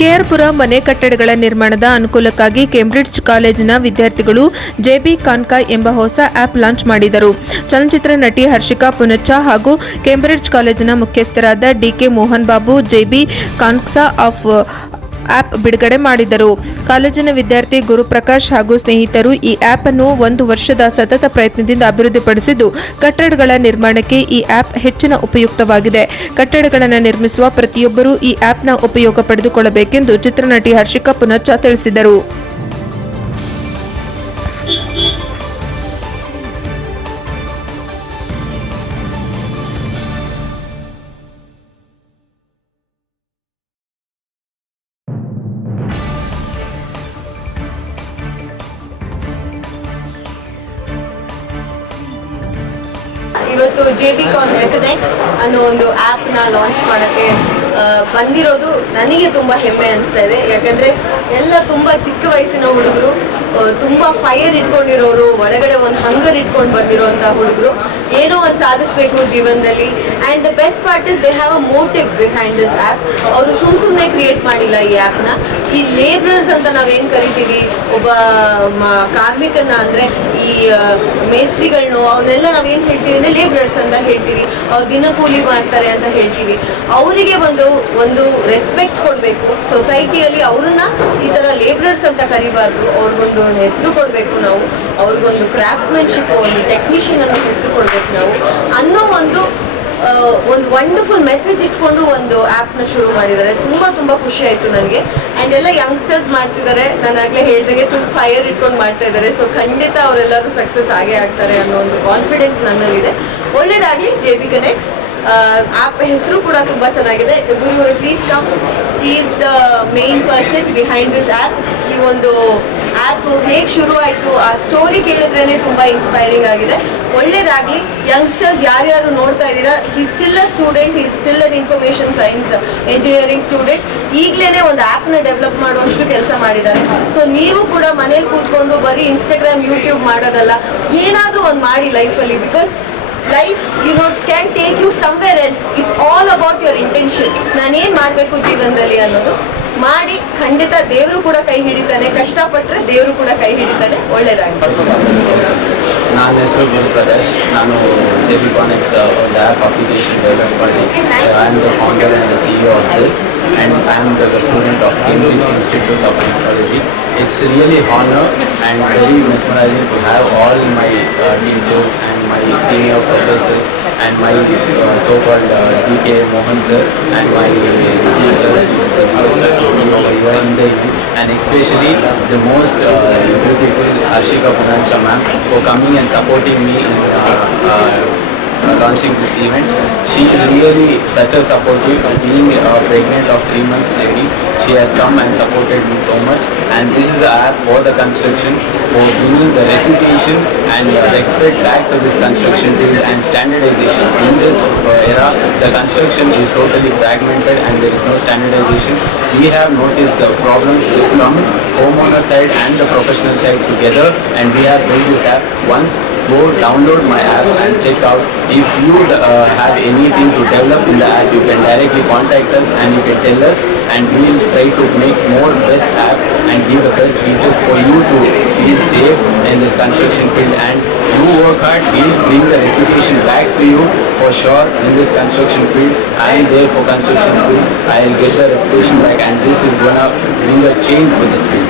ಕೆಆರ್ಪುರ ಮನೆ ಕಟ್ಟಡಗಳ ನಿರ್ಮಾಣದ ಅನುಕೂಲಕ್ಕಾಗಿ ಕೇಂಬ್ರಿಡ್ಜ್ ಕಾಲೇಜಿನ ವಿದ್ಯಾರ್ಥಿಗಳು ಜೆಬಿ ಕಾನ್ಕಾ ಎಂಬ ಹೊಸ ಆಪ್ ಲಾಂಚ್ ಮಾಡಿದರು. ಚಲನಚಿತ್ರ ನಟಿ ಹರ್ಷಿಕಾ ಪುನಚ್ಚ ಹಾಗೂ ಕೇಂಬ್ರಿಡ್ಜ್ ಕಾಲೇಜಿನ ಮುಖ್ಯಸ್ಥರಾದ ಡಿಕೆ ಮೋಹನ್ ಬಾಬು ಜೆಬಿ ಕಾನ್ಕ್ಸಾ ಆಫ್ ಆಪ್ ಬಿಡುಗಡೆ ಮಾಡಿದರು. ಕಾಲೇಜಿನ ವಿದ್ಯಾರ್ಥಿ ಗುರುಪ್ರಕಾಶ್ ಹಾಗೂ ಸ್ನೇಹಿತರು ಈ ಆಪ್ ಅನ್ನು 1 ವರ್ಷದ ಸತತ ಪ್ರಯತ್ನದಿಂದ ಅಭಿವೃದ್ಧಿಪಡಿಸಿದ್ದು, ಕಟ್ಟಡಗಳ ನಿರ್ಮಾಣಕ್ಕೆ ಈ ಆಪ್ ಹೆಚ್ಚಿನ ಉಪಯುಕ್ತವಾಗಿದೆ. ಕಟ್ಟಡಗಳನ್ನು ನಿರ್ಮಿಸುವ ಪ್ರತಿಯೊಬ್ಬರೂ ಈ ಆಪ್ನ ಉಪಯೋಗ ಪಡೆದುಕೊಳ್ಳಬೇಕೆಂದು ಚಿತ್ರನಟಿ ಹರ್ಷಿಕಾ ಪುನಚ್ಚ ತಿಳಿಸಿದರು. ಇವತ್ತು ಜೆಬಿ ಕನೆಕ್ಟ್ಸ್ ಅನ್ನೋ ಒಂದು ಆ್ಯಪ್ನ ಲಾಂಚ್ ಮಾಡೋಕ್ಕೆ ಬಂದಿರೋದು ನನಗೆ ತುಂಬ ಹೆಮ್ಮೆ ಅನಿಸ್ತಾ ಇದೆ. ಯಾಕಂದರೆ ಎಲ್ಲ ತುಂಬ ಚಿಕ್ಕ ವಯಸ್ಸಿನ ಹುಡುಗರು, ತುಂಬ ಫೈರ್ ಇಟ್ಕೊಂಡಿರೋರು, ಒಳಗಡೆ ಒಂದು ಹಂಗರ್ ಇಟ್ಕೊಂಡು ಬಂದಿರೋಂಥ ಹುಡುಗರು ಏನೋ ಒಂದು ಸಾಧಿಸಬೇಕು ಜೀವನದಲ್ಲಿ. And the best part is they have a motive behind this app. ಅವರು ಸುಮ್ಮನೆ ಕ್ರಿಯೇಟ್ ಮಾಡಿಲ್ಲ ಈ ಆ್ಯಪ್ನ. ಈ ಲೇಬ್ರರ್ಸ್ ಅಂತ ನಾವೇನು ಕರಿತೀವಿ, ಒಬ್ಬ ಕಾರ್ಮಿಕನ ಅಂದರೆ ಈ ಮೇಸ್ತ್ರಿಗಳನ್ನೋ ಅವನ್ನೆಲ್ಲ ನಾವೇನು ಹೇಳ್ತೀವಿ ಅಂದರೆ ಲೇಬ್ರರ್ಸ್ ಅಂತ ಹೇಳ್ತೀವಿ. ಅವ್ರು ದಿನ ಕೂಲಿ ಮಾಡ್ತಾರೆ ಅಂತ ಹೇಳ್ತೀವಿ. ಅವರಿಗೆ ಒಂದು ರೆಸ್ಪೆಕ್ಟ್ ಕೊಡಬೇಕು ಸೊಸೈಟಿಯಲ್ಲಿ. ಅವ್ರನ್ನ ಈ ಥರ ಲೇಬ್ರರ್ಸ್ ಅಂತ ಕರಿಬಾರ್ದು, ಅವ್ರಿಗೊಂದು ಹೆಸರು ಕೊಡಬೇಕು ನಾವು. ಅವ್ರಿಗೊಂದು ಕ್ರಾಫ್ಟ್ಮನ್ಶಿಪ್, ಒಂದು ಟೆಕ್ನಿಷಿಯನ್ ಅನ್ನೋ ಹೆಸರು ಕೊಡಬೇಕು ನಾವು ಅನ್ನೋ ಒಂದು ವಂಡರ್ಫುಲ್ ಮೆಸೇಜ್ ಇಟ್ಕೊಂಡು ಒಂದು ಆ್ಯಪ್ನ ಶುರು ಮಾಡಿದ್ದಾರೆ. ತುಂಬ ಖುಷಿ ಆಯಿತು ನನಗೆ. ಆ್ಯಂಡ್ ಎಲ್ಲ ಯಂಗ್ಸ್ಟರ್ಸ್ ಮಾಡ್ತಿದ್ದಾರೆ, ನಾನು ಆಗಲೇ ಹೇಳಿದಾಗೆ ತುಂಬ ಫೈರ್ ಇಟ್ಕೊಂಡು ಮಾಡ್ತಾ ಇದ್ದಾರೆ. ಸೊ ಖಂಡಿತ ಅವರೆಲ್ಲರೂ ಸಕ್ಸಸ್ ಆಗೇ ಆಗ್ತಾರೆ ಅನ್ನೋ ಒಂದು ಕಾನ್ಫಿಡೆನ್ಸ್ ನನ್ನಲ್ಲಿದೆ. ಒಳ್ಳೇದಾಗಲಿ ಜೆಬಿ ಕನೆಕ್ಟ್ಸ್. ಆ್ಯಪ್ ಹೆಸರು ಕೂಡ ತುಂಬ ಚೆನ್ನಾಗಿದೆ. ಗುರು please come, is the main person behind this app. ಈ ಒಂದು ಆ್ಯಪ್ ಹೇಗೆ ಶುರು ಆಯಿತು, ಆ ಸ್ಟೋರಿ ಕೇಳಿದ್ರೇ ತುಂಬ ಇನ್ಸ್ಪೈರಿಂಗ್ ಆಗಿದೆ. ಒಳ್ಳೇದಾಗಲಿ. ಯಂಗ್ಸ್ಟರ್ಸ್ ಯಾರ್ಯಾರು ನೋಡ್ತಾ ಇದ್ದೀರಾ, ಹಿ still a student, he still an information science engineering student. ಈಗಲೇ ಒಂದು ಆ್ಯಪ್ನ ಡೆವಲಪ್ ಮಾಡುವಷ್ಟು ಕೆಲಸ ಮಾಡಿದ್ದಾರೆ. ಸೊ ನೀವು ಕೂಡ ಮನೇಲಿ ಕೂತ್ಕೊಂಡು ಬರೀ ಇನ್ಸ್ಟಾಗ್ರಾಮ್, ಯೂಟ್ಯೂಬ್ ಮಾಡೋದಲ್ಲ, ಏನಾದರೂ ಒಂದು ಮಾಡಿ ಲೈಫಲ್ಲಿ. Because life can take you somewhere else. It's all about your intention. ನಾನೇನು ಮಾಡಬೇಕು ಜೀವನದಲ್ಲಿ ಅನ್ನೋದು ಮಾಡಿ. ಖಂಡಿತ ದೇವರು ಕೂಡ ಕೈ ಹಿಡಿತಾನೆ, ಕಷ್ಟಪಟ್ಟರೆ ದೇವರು ಕೂಡ ಕೈ ಹಿಡಿತಾನೆ. ಒಳ್ಳೇದಾಗಿ. ನನ್ನ ಹೆಸರು ಗುರುಪ್ರಕಾಶ್. ನಾನು ಜೆಬಿ ಕಾನೆಕ್ಟ್ಸ್ ಒಂದು ಆ್ಯಪ್ ಅಪ್ಲಿಕೇಶನ್ ಡೆವಲಪ್ ಮಾಡಿ I am the founder and the CEO of this, and I am the student of Cambridge institute of technology. It's really honor and very mesmerizing to have all my teachers and my senior professors and my so-called DK Mohan sir and my sir, principal sir over here in the event, and especially the most beautiful Harshika Panacha ma'am for coming and supporting me in launching this event. She is really such a supportive. Being pregnant of 3 months lady, she has come and supported me so much. And this is an app for the construction, for bringing the reputation and respect back to this construction field and standardization. In this era, the construction is totally fragmented and there is no standardization. We have noticed the problems from homeowner side and the professional side together, and we have built this app. Once go download my app and check out. If you have anything to develop in the app, you can directly contact us and you can tell us, and we will try to make more best app and give the best features for you to feel safe in this construction field. And you work hard, we will bring the reputation back to you for sure in this construction field. I am there for construction field. I will get the reputation back, and this is gonna bring a change for this field.